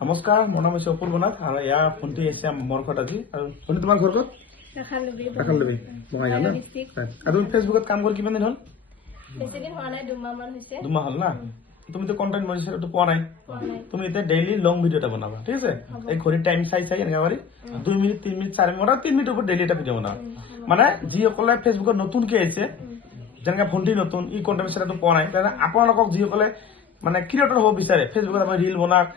নমস্কাৰ, মোৰ নাম হৈছে অপূৰ্ব নাথ আৰু এয়া ফোনটি আহিছে মোৰ ঘৰত আজি। আৰু ফোনটি তোমাৰ ঘৰ ক'ত? ৰাখালবি বঙাইগাঁও না? আৰু তুমি ফেচবুকত কাম কৰি কিমান দিন হ'ল? বেছি দিন হোৱা নাই, 2 মাহ মান হৈছে। 2 মাহ হ'ল না? তুমিতো কণ্টেণ্ট মনিটাইজেশ্যনটো পোৱা নাই। তুমি এতিয়া ডেইলি লং ভিডিঅ' এটা বনাবা, ঠিক আছে? এই ঘড়ীৰ টাইম চাই এনেকুৱা কৰি 2 মিনিট 3 মিনিট 4 মিনিট 3 মিনিটৰ ওপৰত ডেইলি এটা ভিডিঅ' বনাবা। মানে যিসকলে ফেচবুকত নতুনকৈ আহিছে, যেনেকৈ ভণ্টি নতুন ই কণ্টেণ্ট ক্ৰিয়েটৰটো পোৱা নাই, তেনে আপোনালোকক যিসকলে মানে ক্ৰিয়েটৰ হ'ব বিচাৰে, ফেচবুকত আপুনি ৰিল বনাওক,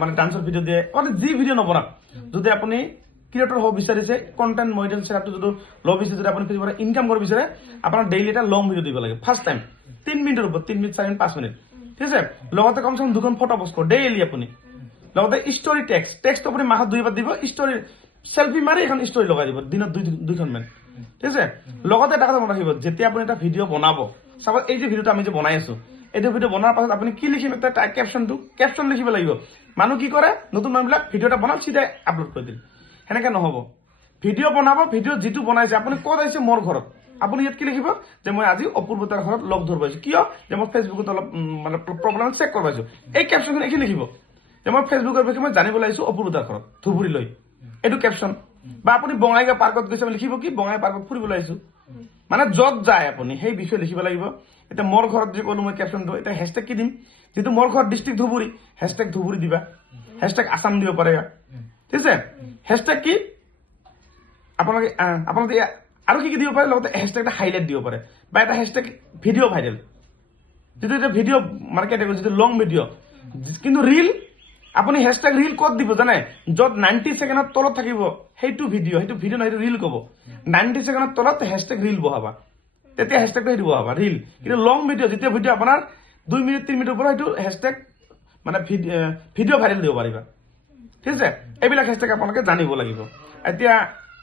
মানে ডান্সৰ ভিডিঅ' দিয়ে, মানে যি ভিডিঅ' নবনাওক, যদি আপুনি ক্ৰিয়েটৰ হ'ব বিচাৰিছে, কণ্টেণ্ট মনিটাইজেশ্যন চেটআপটো যদি ল'ব বিচাৰে, যদি আপুনি ফেচবুকত ইনকাম কৰিব বিচাৰে, আপোনাৰ ডেইলি এটা লং ভিডিঅ' দিব লাগে। ফাৰ্ষ্ট টাইম 3 মিনিটৰ ওপৰত, 3 মিনিট 4 মিনিট 5 মিনিট, ঠিক আছে? লগতে কমচে কম 2খন ফটো পোষ্ট কৰক ডেইলি আপুনি। লগতে ষ্টৰি টেক্সট আপুনি মাহত 2 বাৰ দিব, ষ্টৰি চেলফি মাৰি এখন ষ্টৰি লগাই দিব দিনত 2খন মান, ঠিক আছে? লগতে এটা কথা মনত ৰাখিব, যেতিয়া আপুনি এটা ভিডিঅ' বনাব, চাব এই যে ভিডিঅ'টো আমি যে বনাই আছো, এইটো ভিডিঅ' বনোৱাৰ পাছত আপুনি কি লিখিব, তাৰ কেপশ্যন লিখিব লাগিব। মানুহ কি কৰে, নতুন মানুহবিলাক ভিডিঅ' এটা বনাল চিধাই আপলোড কৰি দিল, সেনেকে নহ'ব। ভিডিঅ' বনাব, ভিডিঅ' যিটো বনাইছে আপুনি ক'ত আহিছে, মোৰ ঘৰত, আপুনি ইয়াত কি লিখিব যে মই আজি অপূৰ্বতাৰ ঘৰত লগ ধৰিব আহিছো, কিয় যে মই ফেচবুকত অলপ মানে প্ৰব্লেম চেক কৰিব আহিছো। এই কেপশ্যনখন এইখিনি লিখিব যে মই ফেচবুকৰ বিষয়ে মই জানিবলৈ আহিছো অপূৰ্বতাৰ ঘৰত ধুবুৰী লৈ, এইটো কেপশ্যন। বা আপুনি বঙাইগাঁও পাৰ্কত গৈছে, লিখিব কি বঙাইগাঁও পাৰ্কত ফুৰিবলৈ আহিছো। মানে য'ত যায় আপুনি সেই বিষয়ে লিখিব লাগিব। এতিয়া মোৰ ঘৰত যে ক'লো মই কেপশ্যনটো, এতিয়া হেছটেগ কি দিম, যিটো মোৰ ঘৰত ডিষ্ট্ৰিক্ট ধুবুৰী, হেছটেগ ধুবুৰী দিবা, হেছটেগ আছাম দিব পাৰে, ঠিক আছে? হেছটেগ কি আপোনালোকে আৰু কি দিব পাৰে, লগতে হেছটেগ এটা হাইলাইট দিব পাৰে, বা এটা হেছটেগ ভিডিঅ' ভাইৰেল, যিটো এতিয়া ভিডিঅ' মানে কেটেগৰী, যিটো লং ভিডিঅ'। কিন্তু ৰিল আপুনি হেছটেগ ৰিল ক'ত দিব জানে, য'ত 90 ছেকেণ্ডৰ তলত থাকিব সেইটো ভিডিঅ' নহয়, সেইটো ৰিল ক'ব। 90 ছেকেণ্ডৰ তলত হেছটেগ ৰিল বহাবা, তেতিয়া হেছটেগটো সেইটো বহাবা ৰিল। কিন্তু লং ভিডিঅ' যেতিয়া ভিডিঅ' আপোনাৰ 2 মিনিট 3 মিনিটৰ পৰা সেইটো হেছটেগ মানে ভিডিঅ' ভাইৰেল দিব পাৰিবা, ঠিক আছে? এইবিলাক হেছটেগ আপোনালোকে জানিব লাগিব। এতিয়া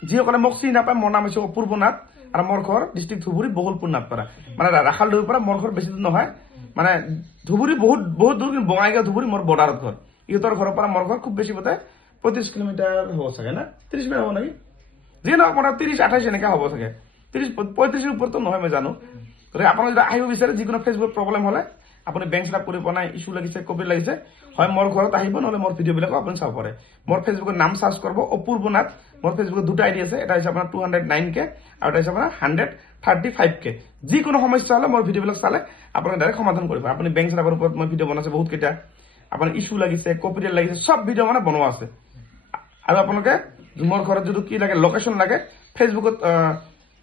যিসকলে মোক চিনি নাপায়, মোৰ নাম হৈছে অপূৰ্ব নাথ আৰু মোৰ ঘৰ ডিষ্ট্ৰিক্ট ধুবুৰী, বহলপুৰ নাথপাৰা, মানে ৰাখালডৈৰ পৰা মোৰ ঘৰ বেছি দূৰ নহয়, মানে ধুবুৰী বহুত দূৰ, কিন্তু বঙাইগাঁও ধুবুৰী মোৰ বৰ্ডাৰত ঘৰ। ইহঁতৰ ঘৰৰ পৰা মোৰ ঘৰ খুব বেছি বোধে 35 কিলোমিটাৰ হ'ব চাগে, না 30 মিটাৰ হ'ব নেকি, যিয়ে নহওক মানে 30-28 এনেকৈ হ'ব চাগে, 35-35ৰ ওপৰতো নহয় মই জানো। গতিকে আপোনালোকে যদি আহিব বিচাৰে, যিকোনো ফেচবুক প্ৰব্লেম হ'লে, আপুনি বেংক চেটআপ কৰি পোৱা নাই, ইছ্যু লাগিছে, কপি লাগিছে, হয় মোৰ ঘৰত আহিব, নহ'লে মোৰ ভিডিঅ'বিলাকো আপুনি চাব পাৰে। মোৰ ফেচবুকৰ নাম চাৰ্চ কৰিব অপূৰ্ব নাথ। মোৰ ফেচবুকত 2টা আইডি আছে, এটা হৈছে আপোনাৰ 209K আৰু এটা হৈছে আপোনাৰ 135K। যিকোনো সমস্যা হ'লে মোৰ ভিডিঅ'বিলাক চালে আপোনালোকে ডাইৰেক্ট সমাধান কৰিব। আপুনি বেংক চেটআপৰ ওপৰত মই ভিডিঅ' বনাইছে বহুত কেইটা, আপোনাৰ ইছ্যু লাগিছে, কপিৰাইট লাগিছে, চব ভিডিঅ' মানে বনোৱা আছে। আৰু আপোনালোকে মোৰ ঘৰত যদি কি লাগে, লোকেশ্যন লাগে, ফেচবুকত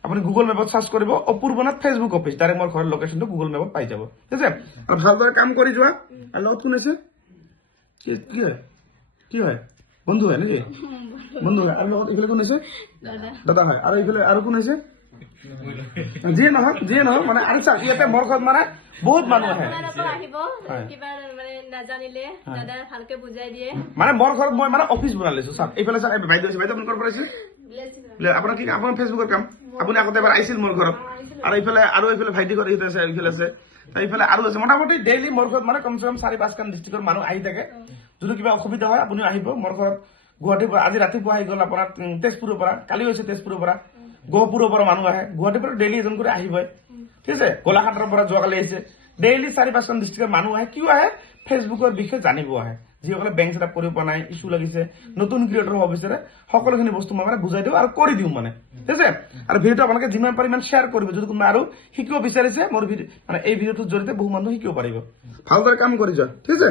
আপুনি গুগল মেপত চাৰ্চ কৰিব অপূৰ্ব নাথ ফেচবুক অফিচ, ডাইৰেক্ট মোৰ ঘৰৰ লোকেশ্যনটো গুগল মেপত পাই যাব, ঠিক আছে? আৰু ভালদৰে কাম কৰি যোৱা। আৰু লগত কোন আছে, কি হয় বন্ধু হয় নেকি? বন্ধু হয়। আৰু লগত এইফালে কোন আছে? দাদা হয়। আৰু এইফালে আৰু কোন আছে? যিয়ে নহওক মানে আৰু চাওক, ইয়াতে মোৰ ঘৰত মানে বহুত মানুহ আহে, মানে মোৰ ঘৰত মই মানে অফিচ বনাই লৈছো। চাওক এইফালে চাওক, বাইদেউ আছে, বাইদেউ আপুনি ক'ৰ পৰা আহিছে? আপোনাৰ কি আপোনাৰ ফেচবুকৰ কাম, আপুনি আগতে এবাৰ আহিছিল মোৰ ঘৰত। আৰু এইফালে ভাইটি ঘৰ এইফালে আছে, এইফালে আৰু আছে। মোটামুটি ডেইলি মোৰ ঘৰত মানে কমচে কম 4-5খন ডিষ্ট্ৰিক্টৰ মানুহ আহি থাকে। যদি কিবা অসুবিধা হয় আপুনি আহিব মোৰ ঘৰত। গুৱাহাটীৰ পৰা আজি ৰাতিপুৱা আহি গ'ল আপোনাৰ তেজপুৰৰ পৰা, কালি হৈছে তেজপুৰৰ পৰা, গহপুৰৰ পৰা মানুহ আহে, গুৱাহাটীৰ পৰা ডেইলি এজন কৰি আহিবই, ঠিক আছে? গোলাঘাটৰ পৰা যোৱাকালি আহিছে, ডেইলি 4-5খন ডিষ্ট্ৰিক্টৰ মানুহ আহে। কিয় আহে? ফেচবুকৰ বিষয়ে জানিব আহে। যিসকলে বেংক চেটআপ কৰিব পৰা নাই, ইছ্যু লাগিছে, নতুন ক্ৰিয়েটৰ হ'ব বিচাৰে, সকলোখিনি বস্তু মই মানে বুজাই দিওঁ আৰু কৰি দিওঁ মানে, ঠিক আছে? আৰু ভিডিঅ'টো আপোনালোকে যিমান পাৰে ইমান শ্বেয়াৰ কৰিব, যদি কোনোবা আৰু শিকিব বিচাৰিছে মোৰ ভিডিঅ' মানে এই ভিডিঅ'টোৰ জৰিয়তে বহু মানুহ শিকিব পাৰিব। ভালদৰে কাম কৰি যোৱা, ঠিক আছে?